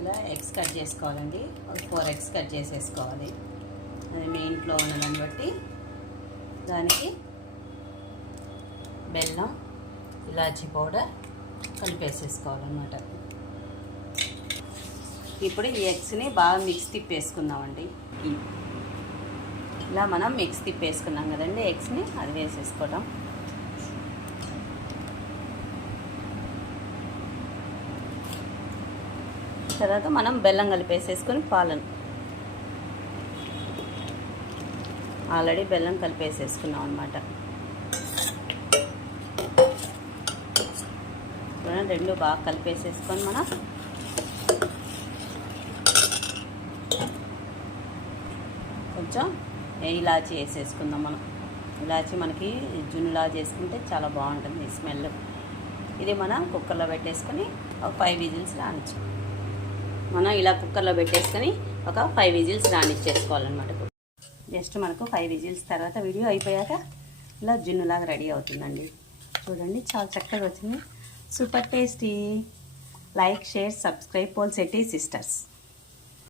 ఇలా eggs cut చేసుకోవాలండి. ఒక 4 ఎగ్స్ కట్ చేసేసుకోవాలి. అది మీ ఇంట్లో ఉన్నదాన్ని బట్టి. దానికి బెల్లం, ఇలాచీ పౌడర్ కలిపేసేసుకోవాలన్నమాట. ఇప్పుడు ఈ ఎగ్స్ని బాగా మిక్స్ తిప్పేసుకుందామండి. ఇలా మనం మిక్స్ తిప్పేసుకున్నాం కదండి ఎగ్స్ని, అది వేసేసుకోవడం. తర్వాత మనం బెల్లం కలిపేసేసుకొని పాలను ఆల్రెడీ బెల్లం కలిపేసేసుకున్నాం అనమాట. రెండు బాగా కలిపేసేసుకొని మనం కొంచెం ఇలాచీ వేసేసుకుందాం. మనం ఇలాచీ మనకి జున్నులా చేసుకుంటే చాలా బాగుంటుంది స్మెల్. ఇది మనం కుక్కర్లో పెట్టేసుకొని ఒక 5 విజిల్స్ రానిచ్చు. మనం ఇలా కుక్కర్లో పెట్టేసుకొని ఒక 5 విజిల్స్ రానిచ్చేసుకోవాలన్నమాట. జస్ట్ మనకు 5 విజిల్స్ తర్వాత వీడియో అయిపోయాక ఇలా జున్నులాగా రెడీ అవుతుందండి. చూడండి చాలా చక్కగా వచ్చింది. Super tasty. Like, share, subscribe Polsetti sisters.